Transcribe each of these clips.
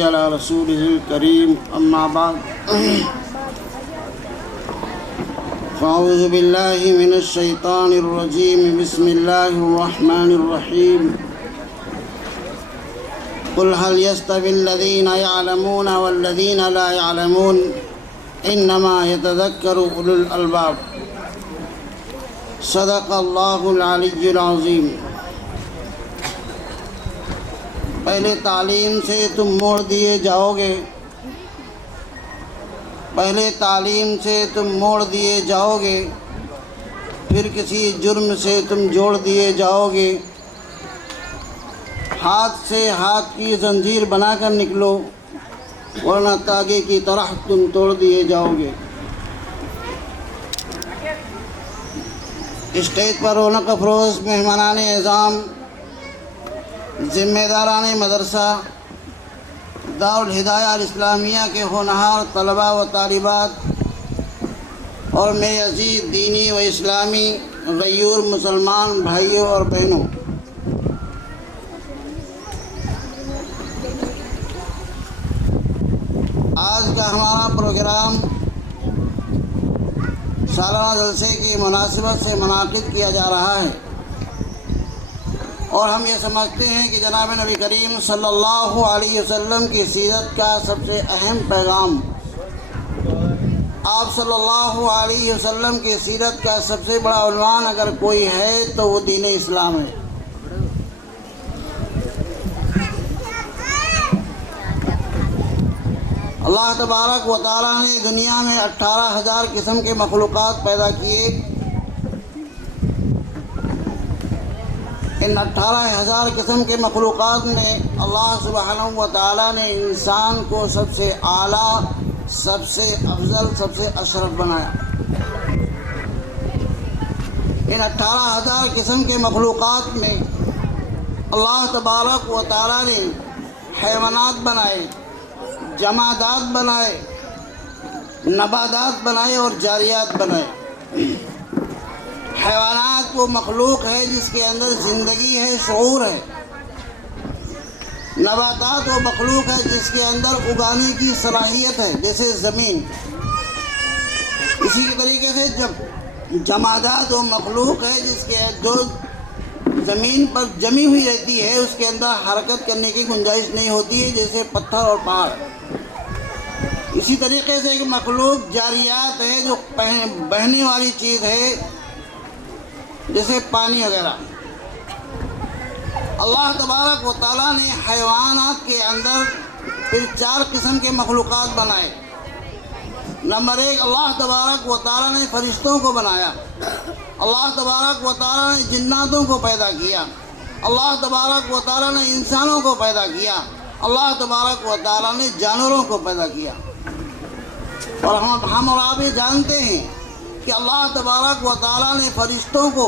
على رسوله الكريم أما بعد فأعوذ بالله من الشيطان الرجيم بسم الله الرحمن الرحيم قل هل يستوي الذين يعلمون والذين لا يعلمون إنما يتذكر أولو الألباب صدق الله العلي العظيم۔ پہلے تعلیم سے تم موڑ دیے جاؤ گے، پہلے تعلیم سے تم موڑ دیے جاؤ گے، پھر کسی جرم سے تم جوڑ دیے جاؤ گے۔ ہاتھ سے ہاتھ کی زنجیر بنا کر نکلو ورنہ تاگے کی طرح تم توڑ دیے جاؤ گے۔ اسٹیج پر رونق افروز مہمانان اعظام، ذمہ داران مدرسہ دارالہدایہ الاسلامیہ کے ہونہار طلباء و طالبات اور میرے عزیز دینی و اسلامی غیور مسلمان بھائیوں اور بہنوں، آج کا ہمارا پروگرام سالانہ جلسے کی مناسبت سے منعقد کیا جا رہا ہے، اور ہم یہ سمجھتے ہیں کہ جناب نبی کریم صلی اللہ علیہ وسلم کی سیرت کا سب سے اہم پیغام، آپ صلی اللہ علیہ وسلم کی سیرت کا سب سے بڑا عنوان اگر کوئی ہے تو وہ دین اسلام ہے۔ اللہ تبارک و تعالیٰ نے دنیا میں 18,000 قسم کے مخلوقات پیدا کیے۔ ان 18,000 قسم کے مخلوقات میں اللہ سبحانہ و تعالیٰ نے انسان کو سب سے اعلیٰ، سب سے افضل، سب سے اشرف بنایا۔ ان 18,000 قسم کے مخلوقات میں اللہ تبارک و تعالیٰ نے حیوانات بنائے، جمادات بنائے، نباتات بنائے اور جاریات بنائے۔ حیوانات وہ مخلوق ہے جس کے اندر زندگی ہے، شعور ہے۔ نباتات وہ مخلوق ہے جس کے اندر اگانے کی صلاحیت ہے، جیسے زمین۔ اسی طریقے سے جب جمادات وہ مخلوق ہے جس کے جو زمین پر جمی ہوئی رہتی ہے، اس کے اندر حرکت کرنے کی گنجائش نہیں ہوتی ہے، جیسے پتھر اور پہاڑ۔ اسی طریقے سے ایک مخلوق جاریات ہے جو بہنے والی چیز ہے، جیسے پانی وغیرہ۔ اللہ تبارک و تعالیٰ نے حیوانات کے اندر پھر 4 قسم کے مخلوقات بنائے۔ نمبر 1، اللہ تبارک و تعالیٰ نے فرشتوں کو بنایا، اللہ تبارک و تعالیٰ نے جناتوں کو پیدا کیا، اللہ تبارک و تعالیٰ نے انسانوں کو پیدا کیا، اللہ تبارک و تعالیٰ نے جانوروں کو پیدا کیا۔ اور ہم اور آپ یہ جانتے ہیں کہ اللہ تبارک و تعالیٰ نے فرشتوں کو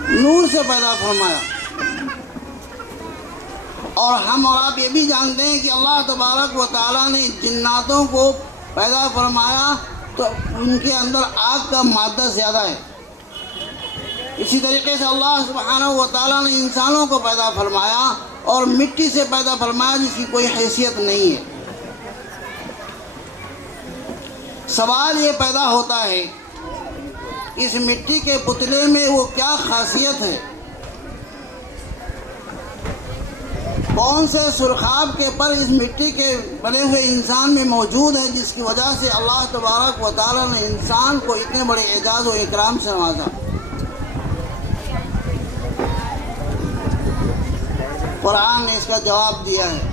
نور سے پیدا فرمایا، اور ہم اور آپ یہ بھی جانتے ہیں کہ اللہ تبارک و تعالیٰ نے جناتوں کو پیدا فرمایا تو ان کے اندر آگ کا مادہ زیادہ ہے۔ اسی طریقے سے اللہ سبحانہ و تعالیٰ نے انسانوں کو پیدا فرمایا اور مٹی سے پیدا فرمایا جس کی کوئی حیثیت نہیں ہے۔ سوال یہ پیدا ہوتا ہے اس مٹی کے پتلے میں وہ کیا خاصیت ہے، کون سے سرخاب کے پر اس مٹی کے بنے ہوئے انسان میں موجود ہے جس کی وجہ سے اللہ تبارک و تعالیٰ نے انسان کو اتنے بڑے اعزاز و اکرام سے نوازا۔ قرآن نے اس کا جواب دیا ہے۔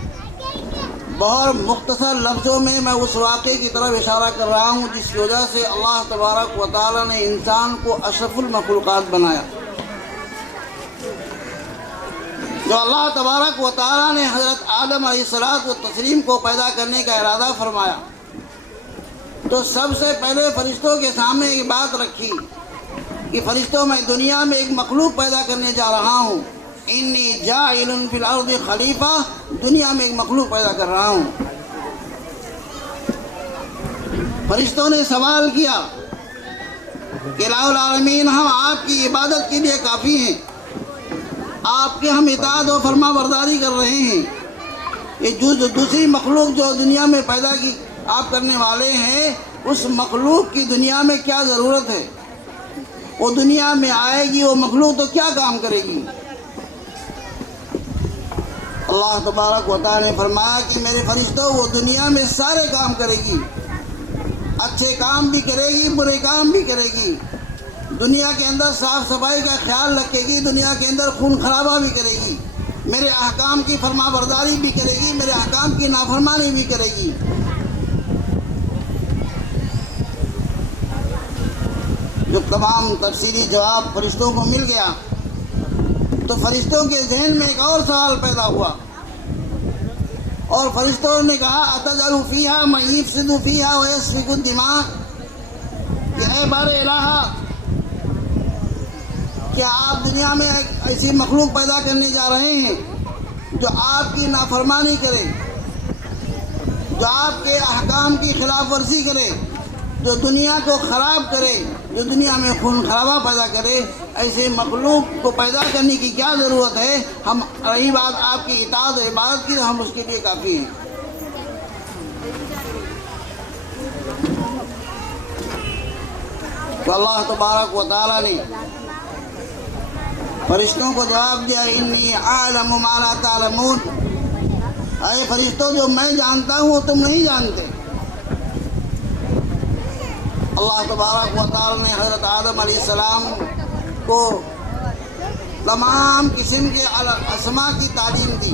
بہت مختصر لفظوں میں میں اس واقعے کی طرف اشارہ کر رہا ہوں جس کی وجہ سے اللہ تبارک و تعالیٰ نے انسان کو اشرف المخلوقات بنایا۔ جو اللہ تبارک و تعالیٰ نے حضرت آدم علیہ السلام کو پیدا کرنے کا ارادہ فرمایا تو سب سے پہلے فرشتوں کے سامنے یہ بات رکھی کہ فرشتوں، میں دنیا میں ایک مخلوق پیدا کرنے جا رہا ہوں، انی جاعل فی الارض خلیفہ، دنیا میں ایک مخلوق پیدا کر رہا ہوں۔ فرشتوں نے سوال کیا کہ الہ العالمین، ہم آپ کی عبادت کے لیے کافی ہیں، آپ کے ہم اطاعت و فرما برداری کر رہے ہیں، یہ جو دوسری مخلوق جو دنیا میں پیدا کی آپ کرنے والے ہیں، اس مخلوق کی دنیا میں کیا ضرورت ہے؟ وہ دنیا میں آئے گی، وہ مخلوق تو کیا کام کرے گی؟ اللہ تبارک و تعالی نے فرمایا کہ میرے فرشتوں وہ دنیا میں سارے کام کرے گی، اچھے کام بھی کرے گی، برے کام بھی کرے گی، دنیا کے اندر صاف صفائی کا خیال رکھے گی، دنیا کے اندر خون خرابہ بھی کرے گی، میرے احکام کی فرما برداری بھی کرے گی، میرے احکام کی نافرمانی بھی کرے گی۔ جو تمام تفصیلی جواب فرشتوں کو مل گیا تو فرشتوں کے ذہن میں ایک اور سوال پیدا ہوا، اور فرشتوں نے کہا اتجعل فیہا من یفسد فیہا ویسفک الدماء، کہ اے بار الہ، کیا آپ دنیا میں ایک ایسی مخلوق پیدا کرنے جا رہے ہیں جو آپ کی نافرمانی کرے، جو آپ کے احکام کی خلاف ورزی کرے، جو دنیا کو خراب کرے، جو دنیا میں خون خرابہ پیدا کرے؟ ایسے مخلوق کو پیدا کرنے کی کیا ضرورت ہے؟ ہم رہی بات آپ کی اطاعت و عبادت کی تو ہم اس کے لیے کافی ہیں۔ تو اللہ تبارک و تعالی نے فرشتوں کو جواب دیا انی اعلم ما لا تعلمون، اے فرشتوں جو میں جانتا ہوں وہ تم نہیں جانتے۔ اللہ تبارک و تعالی نے حضرت آدم علیہ السلام کو تمام قسم کے اسماء کی تعلیم دی،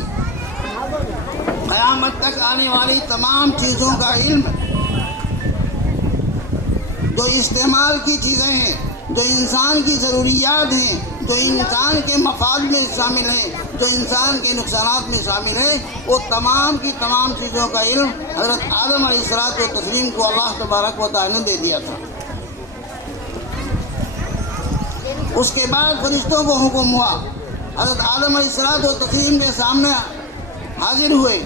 قیامت تک آنے والی تمام چیزوں کا علم، جو استعمال کی چیزیں ہیں، جو انسان کی ضروریات ہیں، جو انسان کے مفاد میں شامل ہیں، جو انسان کے نقصانات میں شامل ہیں، وہ تمام کی تمام چیزوں کا علم حضرت آدم علیہ السلام کو اللہ تبارک و تعالی نے دے دیا تھا۔ اس کے بعد فرشتوں کو حکم ہوا، حضرت آدم علیہ السلام کے سامنے حاضر ہوئے،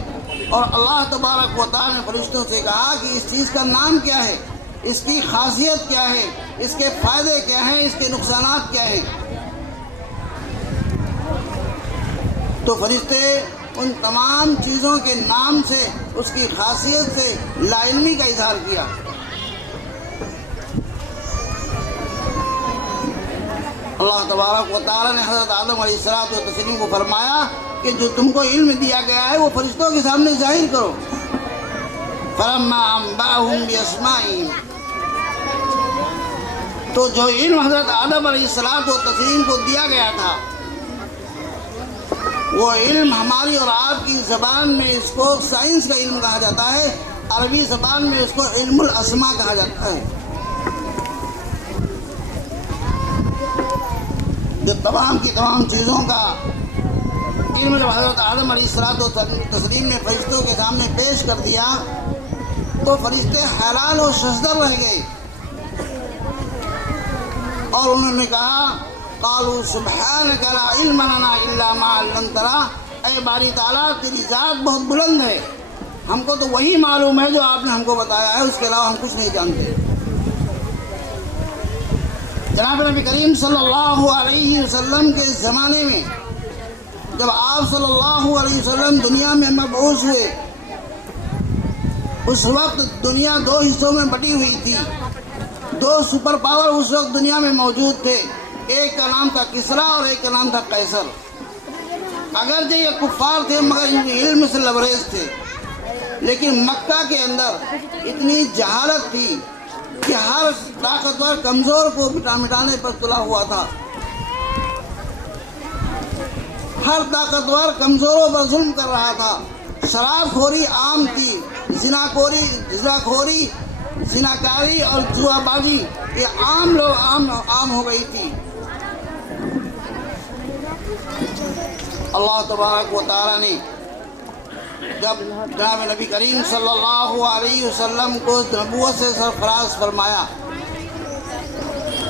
اور اللہ تبارک و تعالی نے فرشتوں سے کہا کہ اس چیز کا نام کیا ہے، اس کی خاصیت کیا ہے، اس کے فائدے کیا ہیں، اس کے نقصانات کیا ہیں؟ تو فرشتے ان تمام چیزوں کے نام سے، اس کی خاصیت سے لا علمی کا اظہار کیا۔ اللہ تبارک و تعالی نے حضرت آدم علیہ السلام کو فرمایا کہ جو تم کو علم دیا گیا ہے وہ فرشتوں کے سامنے ظاہر کرو۔ فلما انبأهم باسمائهم، تو جو علم حضرت آدم علیہ السلام کو دیا گیا تھا، وہ علم ہماری اور آپ کی زبان میں اس کو سائنس کا علم کہا جاتا ہے، عربی زبان میں اس کو علم الاسماء کہا جاتا ہے۔ جو تمام کی تمام چیزوں کا علم جب حضرت آدم علیہ السلام نے فرشتوں کے سامنے پیش کر دیا تو فرشتے حیران و شزدر رہ گئے، اور انہوں نے کہا قالوا سبحانک لا علم لنا الا ما علمتنا، اے باری تعالیٰ تیری ذات بہت بلند ہے، ہم کو تو وہی معلوم ہے جو آپ نے ہم کو بتایا ہے، اس کے علاوہ ہم کچھ نہیں جانتے۔ جناب نبی کریم صلی اللہ علیہ وسلم کے زمانے میں جب آپ صلی اللہ علیہ وسلم دنیا میں مبعوث ہوئے، اس وقت دنیا دو حصوں میں بٹی ہوئی تھی، دو سپر پاور اس وقت دنیا میں موجود تھے، ایک کا نام تھا کسریٰ اور ایک کا نام تھا قیصر۔ اگرچہ یہ کفار تھے مگر ان کے علم سے لبریز تھے، لیکن مکہ کے اندر اتنی جہالت تھی کہ ہر طاقتور کمزور کو مٹانے پر تلا ہوا تھا، ہر طاقتور کمزوروں پر ظلم کر رہا تھا، شراب خوری عام تھی، زناکاری اور جوا بازی یہ عام ہو گئی تھی۔ اللہ تبارک و تعالی نے جب جناب نبی کریم صلی اللہ علیہ وسلم کو نبوت سے سرفراز فرمایا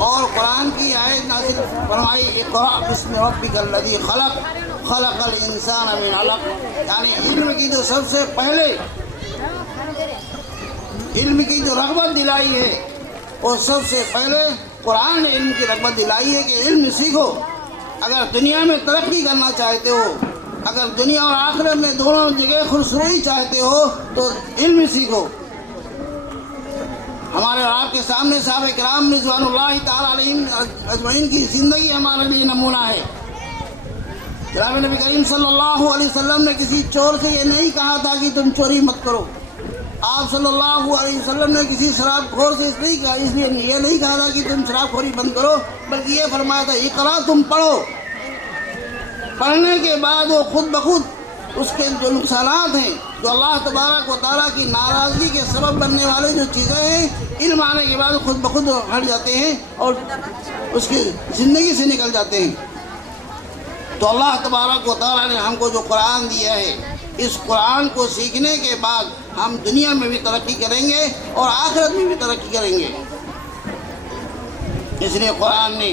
اور قرآن کی آیت نازل فرمائی اقرأ بسم ربک الذی خلق خلق الانسان من علق، یعنی علم کی جو سب سے پہلے علم کی جو رغبت دلائی ہے وہ سب سے پہلے قرآن نے علم کی رغبت دلائی ہے کہ علم سیکھو، اگر دنیا میں ترقی کرنا چاہتے ہو، اگر دنیا اور آخرت میں دونوں جگہ خسروئی چاہتے ہو تو علم سیکھو۔ ہمارے اور آپ کے سامنے صحابہ کرام رضوان اللہ تعالیٰ علیہم اجمعین کی زندگی ہمارے لیے نمونہ ہے۔ جناب نبی کریم صلی اللہ علیہ وسلم نے کسی چور سے یہ نہیں کہا تھا کہ تم چوری مت کرو۔ آپ صلی اللہ علیہ وسلم نے کسی شراب خور سے اس لیے یہ نہیں کہا تھا کہ تم شراب خوری بند کرو، بلکہ یہ فرمایا تھا اقرا، تم پڑھو۔ پڑھنے کے بعد وہ خود بخود اس کے جو نقصانات ہیں، جو اللہ تبارک و تعالیٰ کی ناراضگی کے سبب بننے والے جو چیزیں ہیں، علم آنے کے بعد خود بخود ہٹ جاتے ہیں اور اس کی زندگی سے نکل جاتے ہیں۔ تو اللہ تبارک و تعالیٰ نے ہم کو جو قرآن دیا ہے، اس قرآن کو سیکھنے کے بعد ہم دنیا میں بھی ترقی کریں گے اور آخرت میں بھی ترقی کریں گے۔ اس لیے قرآن نے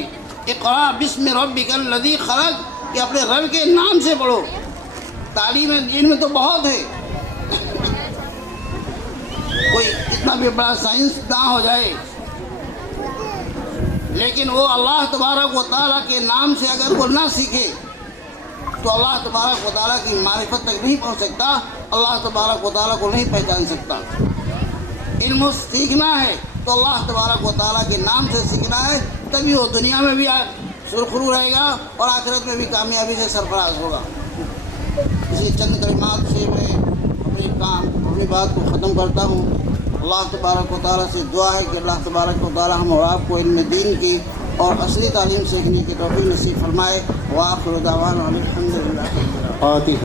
اقرا بسم ربک الذی خلق کہ اپنے رب کے نام سے پڑھو۔ تعلیم دین میں تو بہت ہے، کوئی اتنا بھی بڑا سائنس داں ہو جائے، لیکن وہ اللہ تبارک و تعالیٰ کے نام سے اگر وہ نہ سیکھے تو اللہ تبارک و تعالیٰ کی معرفت تک نہیں پہنچ سکتا، اللہ تبارک و تعالیٰ کو نہیں پہچان سکتا۔ علم سیکھنا ہے تو اللہ تبارک و تعالیٰ کے نام سے سیکھنا ہے، تبھی وہ دنیا میں بھی سرخرو رہے گا اور آخرت میں بھی کامیابی سے سرفراز ہوگا۔ اسی چند کلمات سے میں اپنی بات کو ختم کرتا ہوں۔ اللہ تبارک و تعالیٰ سے دعا ہے کہ اللہ تبارک و تعالیٰ ہم اور آپ کو علم دین کی اور اصلی تعلیم سیکھنے کی توفیق نصیب فرمائے۔ وآخر دعوانا الحمدللہ۔